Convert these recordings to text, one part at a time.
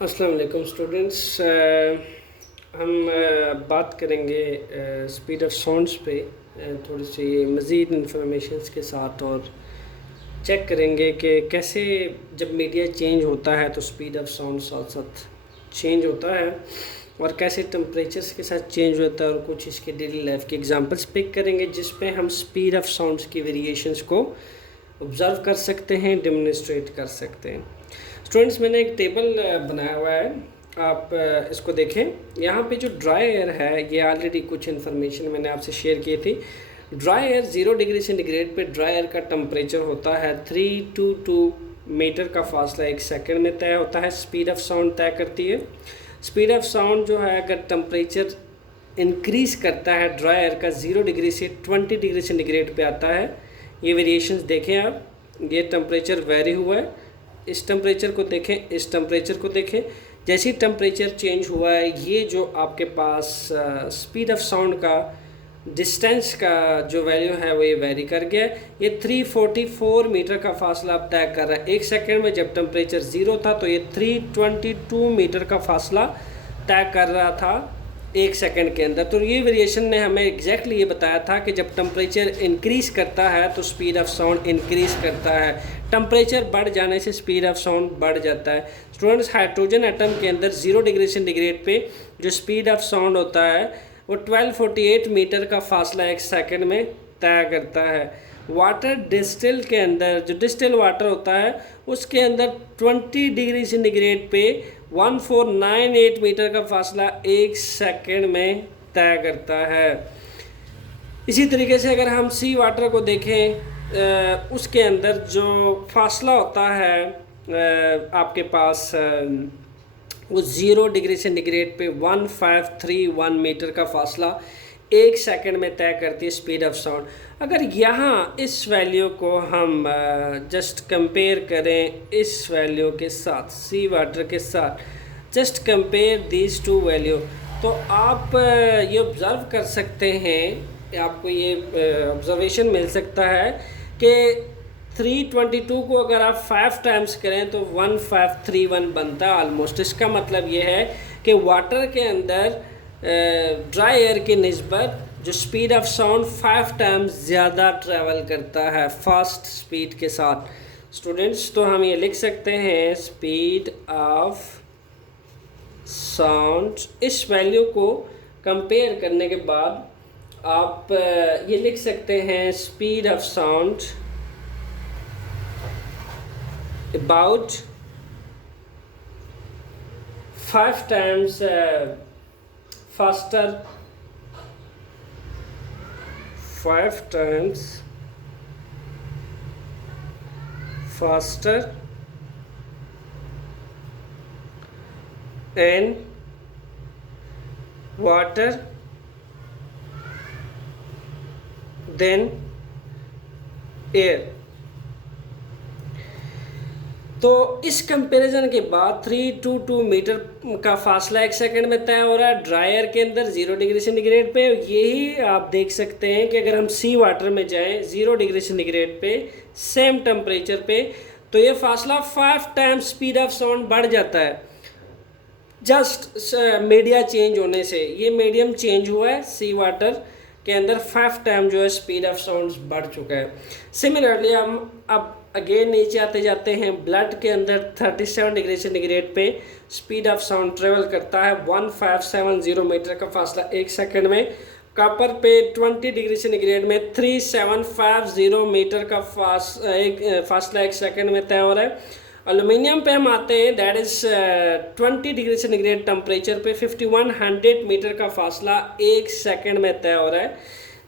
अस्सलाम वालेकुम स्टूडेंट्स। हम बात करेंगे स्पीड ऑफ साउंड्स पे थोड़ी सी मज़ीद इंफॉर्मेशंस के साथ, और चेक करेंगे कि कैसे जब मीडिया चेंज होता है तो स्पीड ऑफ साउंड साथ साथ चेंज होता है, और कैसे टेम्परेचर्स के साथ चेंज होता है, और कुछ इसके डेली लाइफ के एग्जांपल्स पिक करेंगे जिस पे हम स्पीड ऑफ साउंड्स की वेरिएशंस को ऑब्ज़र्व कर सकते हैं, डेमोन्स्ट्रेट कर सकते हैं। स्टूडेंट्स, मैंने एक टेबल बनाया हुआ है, आप इसको देखें। यहाँ पे जो ड्राई एयर है, ये ऑलरेडी कुछ इन्फॉर्मेशन मैंने आपसे शेयर की थी। ड्राई एयर 0 डिग्री सेंटीग्रेड पे ड्राई एयर का टेम्परेचर होता है 322 मीटर का फासला 1 सेकंड में तय होता है। स्पीड ऑफ साउंड तय करती है। स्पीड ऑफ साउंड जो है, अगर टेम्परेचर इंक्रीज़ करता है ड्राई एयर का 0 डिग्री से 20 डिग्री सेंटीग्रेड पे आता है। ये वेरिएशंस देखें आप, ये टेम्परेचर वेरी हुआ है, इस टेम्परेचर को देखें, इस टेम्परेचर को देखें। जैसे ही टेम्परेचर चेंज हुआ है, ये जो आपके पास स्पीड ऑफ साउंड का डिस्टेंस का जो वैल्यू है वो ये वेरी कर गया है। ये 344 मीटर का फासला अब तय कर रहा है 1 सेकंड में। जब टेम्परेचर 0 था तो ये 322 मीटर का फासला तय कर रहा था 1 सेकंड के अंदर। तो ये वेरिएशन ने हमें एग्जैक्टली ये बताया था कि जब टेम्परेचर इंक्रीज़ करता है तो स्पीड ऑफ साउंड इंक्रीज़ करता है, टेम्परेचर बढ़ जाने से स्पीड ऑफ साउंड बढ़ जाता है। स्टूडेंट्स, हाइड्रोजन एटम के अंदर 0 डिग्री सेंटीग्रेड पे जो स्पीड ऑफ साउंड होता है वो 1248 मीटर का फासला 1 सेकंड में तय करता है। वाटर डिस्टिल के अंदर, जो डिस्टिल वाटर होता है उसके अंदर 20 डिग्री सेंटीग्रेड पे 1498 मीटर का फासला 1 सेकंड में तय करता है। इसी तरीके से अगर हम सी वाटर को देखें, उसके अंदर जो फासला होता है आपके पास वो 0 डिग्री सेंटीग्रेड पे 1531 मीटर का फासला 1 सेकंड में तय करती है स्पीड ऑफ साउंड। अगर यहाँ इस वैल्यू को हम जस्ट कंपेयर करें इस वैल्यू के साथ, सी वाटर के साथ, just compare these two value, तो आप ये ऑब्ज़र्व कर सकते हैं, आपको ये ऑब्जर्वेशन मिल सकता है कि 322 को अगर आप 5 टाइम्स करें तो 1531 बनता है ऑलमोस्ट। इसका मतलब ये है कि वाटर के अंदर ड्राई एयर की निस्बत जो स्पीड ऑफ साउंड 5 टाइम्स ज़्यादा ट्रैवल करता है फास्ट स्पीड के साथ। स्टूडेंट्स, तो हम ये लिख सकते हैं स्पीड ऑफ साउंड, इस वैल्यू को कंपेयर करने के बाद आप ये लिख सकते हैं speed of sound about 5 times faster, 5 times faster and water than air। तो इस कंपैरिजन के बाद 322 मीटर का फासला 1 सेकंड में तय हो रहा है ड्राई एयर के अंदर 0 डिग्री सेंटीग्रेड पे। यही आप देख सकते हैं कि अगर हम सी वाटर में जाएं 0 डिग्री सेंटीग्रेड पे सेम टेम्परेचर पे, तो ये फासला 5 टाइम्स स्पीड ऑफ साउंड बढ़ जाता है जस्ट मीडिया चेंज होने से। ये मीडियम चेंज हुआ है, सी वाटर के अंदर 5 टाइम जो है स्पीड ऑफ साउंड बढ़ चुका है। सिमिलरली हम अब अगेन नीचे आते जाते हैं। ब्लड के अंदर 37 डिग्री सेंटीग्रेड पे स्पीड ऑफ साउंड ट्रेवल करता है 1570 मीटर का फासला 1 सेकंड में। कॉपर पे 20 डिग्री सेंटीग्रेड में 3750 मीटर का फासला 1 सेकंड में तय हो रहा है। एल्युमिनियम पे हम आते हैं, that is 20 degree centigrade temperature पे 5100 मीटर का फासला 1 सेकंड में तय हो रहा है।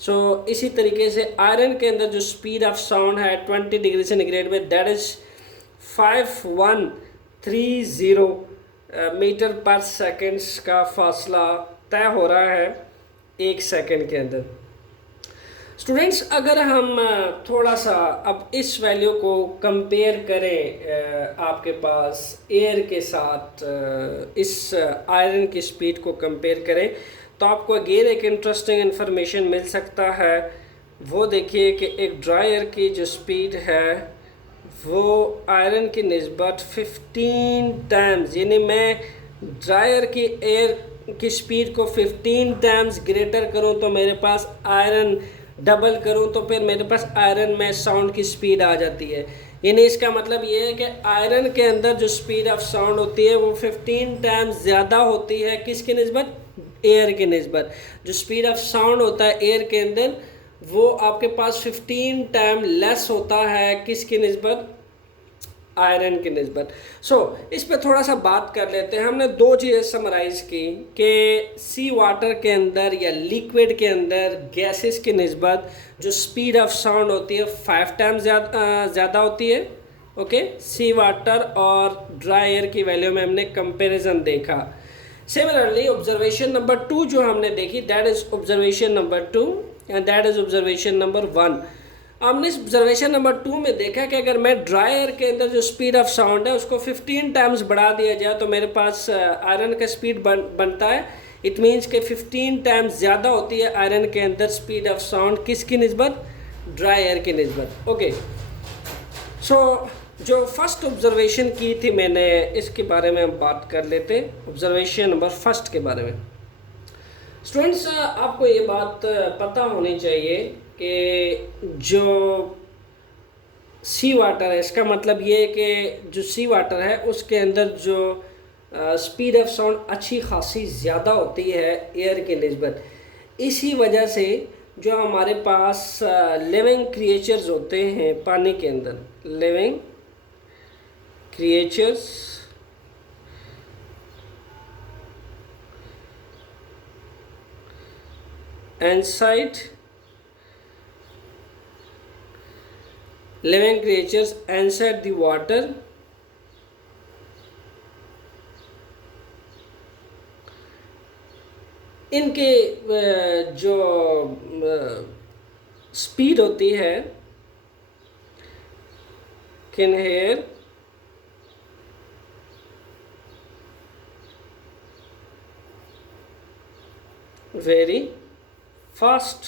सो इसी तरीके से आयरन के अंदर जो स्पीड ऑफ साउंड है 20 डिग्री सेंटीग्रेड में, दैट इज़ 5130 मीटर पर सेकंड्स का फासला तय हो रहा है 1 सेकंड के अंदर। स्टूडेंट्स, अगर हम थोड़ा सा अब इस वैल्यू को कंपेयर करें आपके पास एयर के साथ, इस आयरन की स्पीड को कंपेयर करें, तो आपको अगेन एक इंटरेस्टिंग इन्फॉर्मेशन मिल सकता है। वो देखिए कि एक ड्राई एयर की जो स्पीड है वो आयरन की निस्बत 15 टाइम्स, यानी मैं ड्रायर की एयर की स्पीड को 15 टाइम्स ग्रेटर करूं तो मेरे पास आयरन, डबल करूं तो फिर मेरे पास आयरन में साउंड की स्पीड आ जाती है। यानी इसका मतलब ये है कि आयरन के अंदर जो स्पीड ऑफ साउंड होती है वो 15 टाइम्स ज़्यादा होती है किसकी निस्बत, एयर की निस्बत। जो स्पीड ऑफ साउंड होता है एयर के अंदर वो आपके पास 15 टाइम लेस होता है किसकी निस्बत, आयरन की निस्बत। इस पे थोड़ा सा बात कर लेते हैं। हमने दो चीज़ें समराइज़ की कि सी वाटर के अंदर या लिक्विड के अंदर गैसेस की निस्बत जो स्पीड ऑफ साउंड होती है 5 टाइम्स ज़्यादा होती है। ओके, सी वाटर और ड्राई एयर की वैल्यू में हमने कंपैरिजन देखा। सिमिलरली ऑब्जर्वेशन नंबर 2 जो हमने देखी, that is observation number 2 and that is observation number 1। हमने ऑब्जर्वेशन नंबर 2 में देखा कि अगर मैं ड्राई एयर के अंदर जो स्पीड ऑफ साउंड है उसको 15 टाइम्स बढ़ा दिया जाए तो मेरे पास आयरन का स्पीड बनता है। इट मीन्स कि 15 टाइम्स ज़्यादा होती है आयरन के अंदर स्पीड ऑफ साउंड किसकी निस्बत, ड्राई एयर की निस्बत। ओके, जो फर्स्ट ऑब्जर्वेशन की थी मैंने, इसके बारे में हम बात कर लेते हैं, ऑब्जर्वेशन नंबर फर्स्ट के बारे में। स्टूडेंट्स, आपको ये बात पता होनी चाहिए कि जो सी वाटर है, इसका मतलब ये है कि जो सी वाटर है उसके अंदर जो स्पीड ऑफ साउंड अच्छी खासी ज़्यादा होती है एयर के निस्बत। इसी वजह से जो हमारे पास लिविंग क्रिएचर्स होते हैं पानी के अंदर, living creatures inside living creatures inside the water इनके जो स्पीड होती है can hear very fast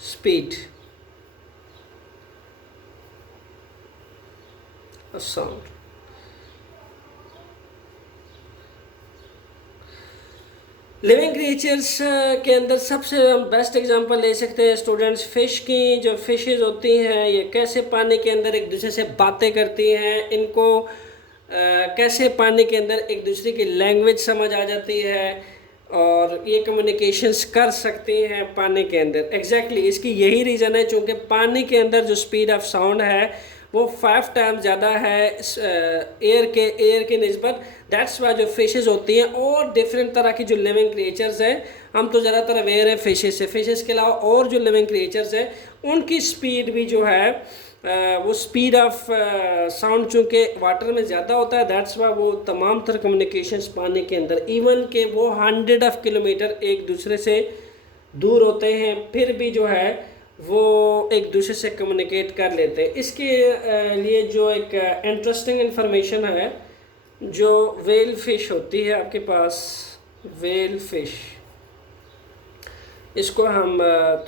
speed of sound। Living creatures के अंदर सबसे बेस्ट एग्जांपल ले सकते हैं स्टूडेंट्स फिश की। जो फिशेस होती हैं ये कैसे पानी के अंदर एक दूसरे से बातें करती हैं, इनको कैसे पानी के अंदर एक दूसरे की लैंग्वेज समझ आ जाती है और ये कम्युनिकेशंस कर सकते हैं पानी के अंदर। एग्जैक्टली इसकी यही रीज़न है, चूँकि पानी के अंदर जो स्पीड ऑफ साउंड है वो 5 टाइम्स ज़्यादा है एयर के निस्बत। दैट्स वाई जो फिशेस होती हैं और डिफरेंट तरह की जो लिविंग क्रिएचर्स हैं, हम तो ज़्यादातर अवेयर हैं फिशेस से, फिशेस के अलावा और जो लिविंग क्रिएचर्स हैं उनकी स्पीड भी जो है वो स्पीड ऑफ साउंड चूँकि वाटर में ज़्यादा होता है, दैट्स वाई वो तमाम तरह कम्युनिकेशंस पानी के अंदर, इवन के वो 100 किलोमीटर एक दूसरे से दूर होते हैं फिर भी जो है वो एक दूसरे से कम्युनिकेट कर लेते हैं। इसके लिए जो एक इंटरेस्टिंग इन्फॉर्मेशन है, जो वेल फिश होती है आपके पास, वेल फिश, इसको हम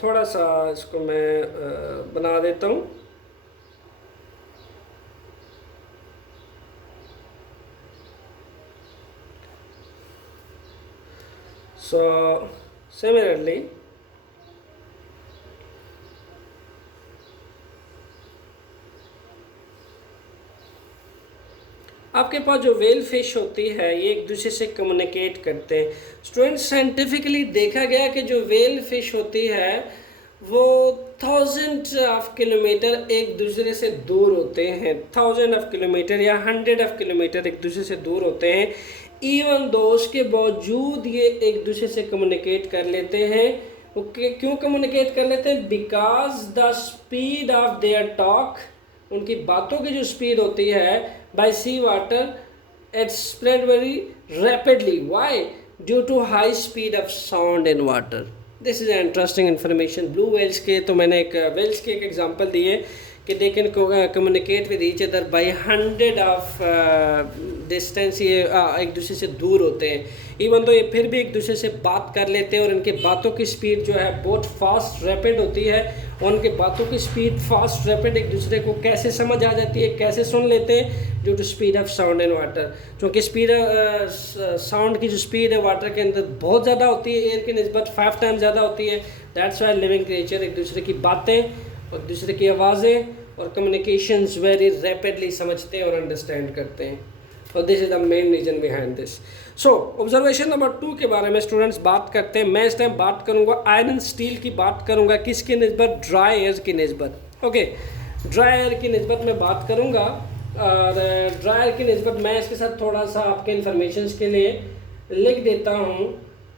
थोड़ा सा इसको मैं बना देता हूँ। So similarly आपके पास जो वेल फिश होती है ये एक दूसरे से कम्युनिकेट करते हैं। स्टूडेंट्स, साइंटिफिकली देखा गया कि जो वेल फिश होती है वो 1000 ऑफ किलोमीटर एक दूसरे से दूर होते हैं, 1000 ऑफ किलोमीटर या 100 ऑफ किलोमीटर एक दूसरे से दूर होते हैं। इवन दो उसके बावजूद ये एक दूसरे से कम्युनिकेट कर लेते हैं। ओके, क्यों कम्युनिकेट कर लेते हैं? Because the speed of their talk, उनकी बातों की जो स्पीड होती है by sea water, it's spread very rapidly. Why? Due to high speed of sound in water. This is interesting information. Blue whales के तो मैंने एक वेल्स के एक एग्जांपल दिए कि they can communicate with each other by 100 of distance, ये एक दूसरे से दूर होते हैं। इवन तो ये फिर भी एक दूसरे से बात कर लेते हैं और इनके बातों की स्पीड जो है बहुत फास्ट रैपिड होती है। और उनके बातों की स्पीड फास्ट रैपिड एक दूसरे को कैसे समझ आ जाती है, कैसे सुन लेते हैं, due to speed of sound in water. क्योंकि स्पीड साउंड की जो स्पीड है वाटर के अंदर बहुत ज़्यादा होती है, एयर की निस्बत 5 टाइम ज़्यादा होती है। दैट्स वाई लिविंग क्रिएचर एक दूसरे की बातें और दूसरे की आवाज़ें और कम्युनिकेशंस वेरी रैपिडली समझते हैं और अंडरस्टैंड करते हैं। और this is the main reason behind this. So observation number 2 के बारे में स्टूडेंट्स बात करते हैं। मैं इस टाइम बात करूंगा आयरन स्टील की, बात करूंगा किसकी निस्बत, ड्राई एयर की निस्बत। ओके, ड्राई एयर की निस्बत में बात करूंगा। और ड्राई एयर की निस्बत मैं इसके साथ थोड़ा सा आपके इन्फॉर्मेशन के लिए लिख देता हूँ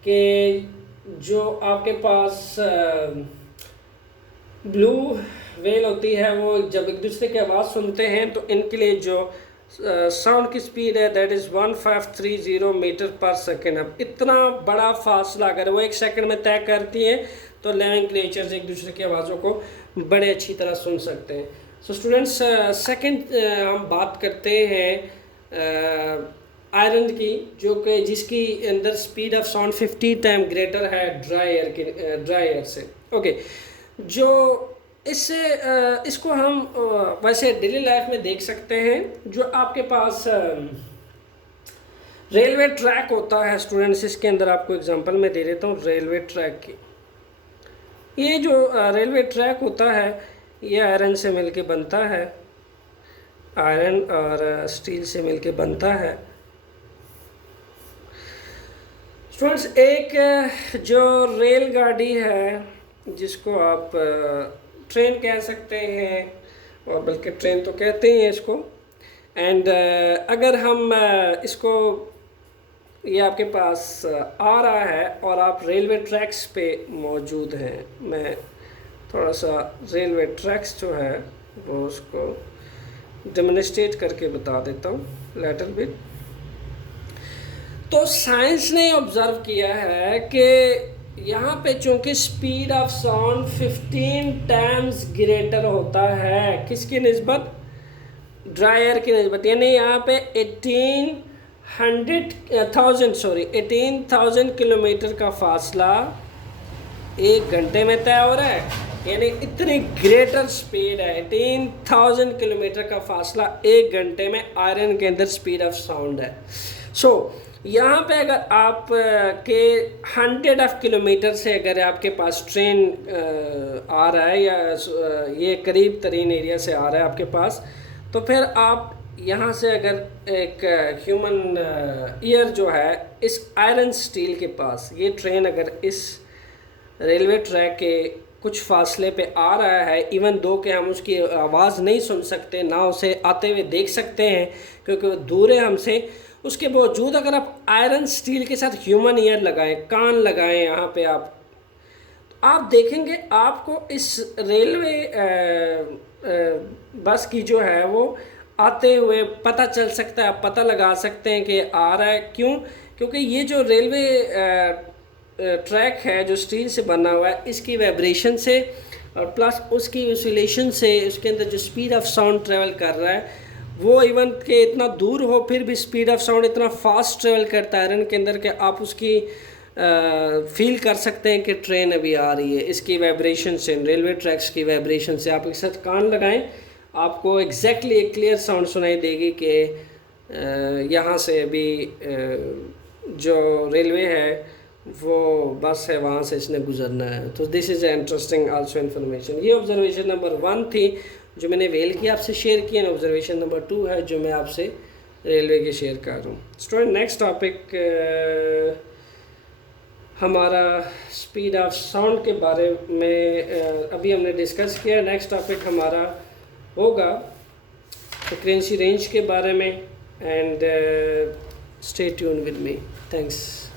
कि जो आपके पास ब्लू व्हेल होती है वो जब एक दूसरे की आवाज़ सुनते हैं तो इनके लिए जो साउंड की स्पीड है दैट इज़ 1530 मीटर पर सेकेंड। अब इतना बड़ा फासला अगर वो 1 सेकंड में तय करती हैं तो लिविंग क्रिएचर्स एक दूसरे की आवाज़ों को बड़े अच्छी तरह सुन सकते हैं। सो स्टूडेंट्स सेकंड हम बात करते हैं आयरन की, जो कि जिसकी अंदर speed of sound 50 time greater है ड्राई एयर से। ओके, जो इससे इसको हम वैसे डेली लाइफ में देख सकते हैं। जो आपके पास रेलवे ट्रैक होता है स्टूडेंट्स, इसके अंदर आपको एग्जांपल मैं दे देता हूँ रेलवे ट्रैक की। ये जो रेलवे ट्रैक होता है ये आयरन से मिलके बनता है, आयरन और स्टील से मिलके बनता है। स्टूडेंट्स एक जो रेलगाड़ी है जिसको आप ट्रेन कह सकते हैं, और बल्कि ट्रेन तो कहते ही हैं इसको। एंड अगर हम इसको, ये आपके पास आ रहा है और आप रेलवे ट्रैक्स पे मौजूद हैं। मैं थोड़ा सा रेलवे ट्रैक्स जो है वो उसको डेमोन्स्ट्रेट करके बता देता हूँ लिटिल बिट। तो साइंस ने ऑब्ज़र्व किया है कि यहाँ पे चूँकि speed of sound 15 times greater होता है किसकी निस्बत, ड्राई एयर की निस्बत। यानी यहाँ पे 18,000 किलोमीटर का फासला 1 घंटे में तय हो रहा है। यानी इतनी ग्रेटर स्पीड है, 18,000 किलोमीटर का फासला 1 घंटे में आयरन के अंदर स्पीड ऑफ साउंड है। सो यहाँ पे अगर आप के 100 ऑफ किलोमीटर से अगर आपके पास ट्रेन आ रहा है या ये करीब तरीन एरिया से आ रहा है आपके पास, तो फिर आप यहाँ से अगर एक ह्यूमन ईयर जो है इस आयरन स्टील के पास, ये ट्रेन अगर इस रेलवे ट्रैक के कुछ फासले पे आ रहा है, इवन दो कि हम उसकी आवाज़ नहीं सुन सकते, ना उसे आते हुए देख सकते हैं क्योंकि वो दूर है हमसे, उसके बावजूद अगर आप आयरन स्टील के साथ ह्यूमन ईयर लगाएं, कान लगाएं यहाँ पे आप देखेंगे आपको इस रेलवे बस की जो है वो आते हुए पता चल सकता है, आप पता लगा सकते हैं कि आ रहा है। क्यों? क्योंकि ये जो रेलवे ट्रैक है जो स्टील से बना हुआ है, इसकी वाइब्रेशन से और प्लस उसकी ऑसिलेशन से उसके अंदर जो स्पीड ऑफ साउंड ट्रेवल कर रहा है वो इवन के इतना दूर हो फिर भी स्पीड ऑफ साउंड इतना फास्ट ट्रेवल करता है आयरन के अंदर कि आप उसकी फील कर सकते हैं कि ट्रेन अभी आ रही है। इसकी वाइब्रेशन से, रेलवे ट्रैक्स की वाइब्रेशन से आप एक साथ कान लगाएं, आपको एग्जैक्टली एक क्लियर साउंड सुनाई देगी कि यहाँ से अभी जो रेलवे है वो बस है, वहाँ से इसने गुजरना है। तो this is interesting also information. ये ऑब्जर्वेशन नंबर 1 थी जो मैंने वेल की आपसे शेयर की, एंड ऑब्जर्वेशन नंबर 2 है जो मैं आपसे रेलवे की शेयर कर रहा हूँ। स्टूडेंट नेक्स्ट टॉपिक हमारा स्पीड ऑफ साउंड के बारे में अभी हमने डिस्कस किया। नेक्स्ट टॉपिक हमारा होगा फ्रीक्वेंसी रेंज के बारे में, and stay tune with me. Thanks.